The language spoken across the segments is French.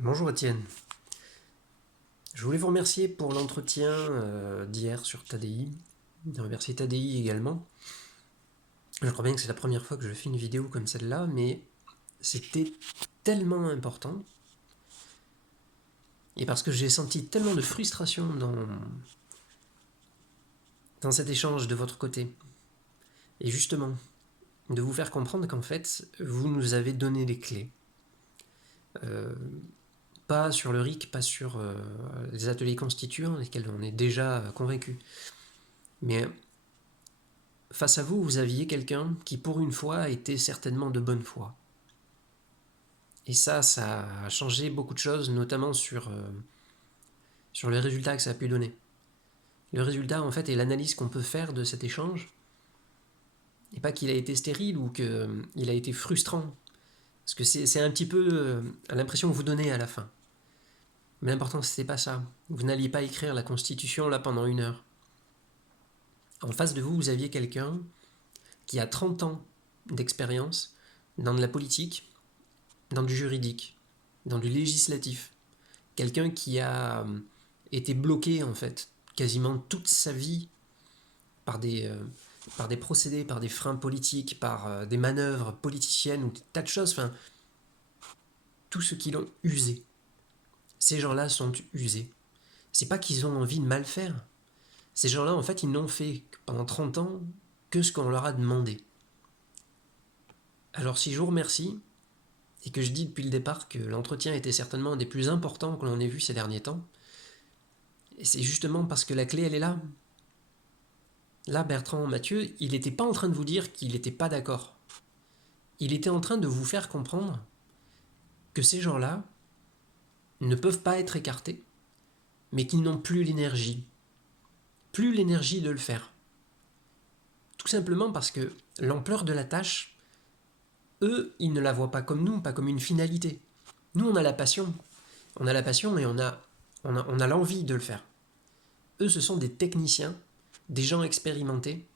Bonjour Étienne, je voulais vous remercier pour l'entretien d'hier sur TADI, remercier TADI également. Je crois bien que c'est la première fois que je fais une vidéo comme celle-là, mais c'était tellement important, et parce que j'ai senti tellement de frustration dans cet échange de votre côté, et justement, de vous faire comprendre qu'en fait, vous nous avez donné les clés. Euh, Pas sur le RIC, pas sur les ateliers constituants, lesquels on est déjà convaincu, mais face à vous, vous aviez quelqu'un qui, pour une fois, était certainement de bonne foi. Et ça a changé beaucoup de choses, notamment sur les résultats que ça a pu donner. Le résultat, en fait, est l'analyse qu'on peut faire de cet échange, et pas qu'il a été stérile ou qu'il a été frustrant. Parce que c'est un petit peu l'impression que vous donnez à la fin. Mais l'important, c'était pas ça. Vous n'alliez pas écrire la Constitution là pendant 1 heure. En face de vous, vous aviez quelqu'un qui a 30 ans d'expérience dans de la politique, dans du juridique, dans du législatif. Quelqu'un qui a été bloqué, en fait, quasiment toute sa vie par des procédés, par des freins politiques, par des manœuvres politiciennes ou des tas de choses, enfin, tous ceux qui l'ont usé. Ces gens-là sont usés. C'est pas qu'ils ont envie de mal faire. Ces gens-là, en fait, ils n'ont fait pendant 30 ans que ce qu'on leur a demandé. Alors si je vous remercie, et que je dis depuis le départ que l'entretien était certainement un des plus importants que l'on ait vu ces derniers temps, et c'est justement parce que la clé, elle est là. Là, Bertrand Mathieu, il n'était pas en train de vous dire qu'il n'était pas d'accord. Il était en train de vous faire comprendre que ces gens-là ne peuvent pas être écartés, mais qu'ils n'ont plus l'énergie de le faire. Tout simplement parce que l'ampleur de la tâche, eux, ils ne la voient pas comme nous, pas comme une finalité. Nous, on a la passion. On a la passion et on a l'envie de le faire. Eux, ce sont des techniciens, des gens expérimentés,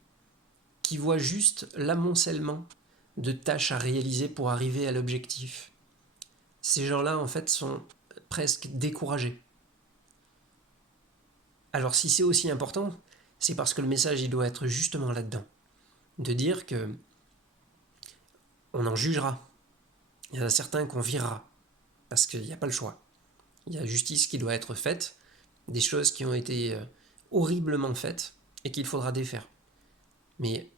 qui voient juste l'amoncellement de tâches à réaliser pour arriver à l'objectif. Ces gens-là, en fait, sont presque découragés. Alors si c'est aussi important, c'est parce que le message, il doit être justement là-dedans. De dire que on en jugera. Il y en a certains qu'on virera, parce qu'il n'y a pas le choix. Il y a justice qui doit être faite, des choses qui ont été horriblement faites, et qu'il faudra défaire. Mais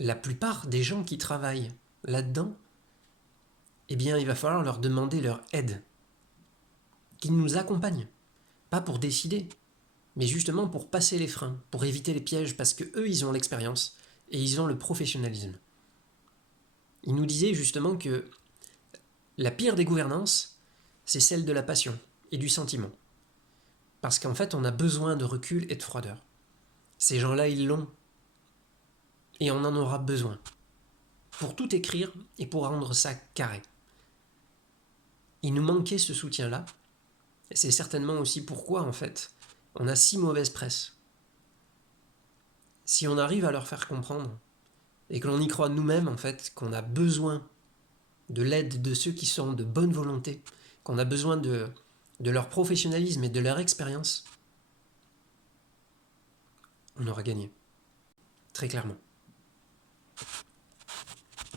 la plupart des gens qui travaillent là-dedans, eh bien, il va falloir leur demander leur aide, qu'ils nous accompagnent, pas pour décider, mais justement pour passer les freins, pour éviter les pièges, parce que eux, ils ont l'expérience et ils ont le professionnalisme. Ils nous disaient justement que la pire des gouvernances, c'est celle de la passion et du sentiment. Parce qu'en fait, on a besoin de recul et de froideur. Ces gens-là, ils l'ont. Et on en aura besoin. Pour tout écrire et pour rendre ça carré. Il nous manquait ce soutien-là. Et c'est certainement aussi pourquoi, en fait, on a si mauvaise presse. Si on arrive à leur faire comprendre et que l'on y croit nous-mêmes, en fait, qu'on a besoin de l'aide de ceux qui sont de bonne volonté, qu'on a besoin de leur professionnalisme et de leur expérience, on aura gagné. Très clairement.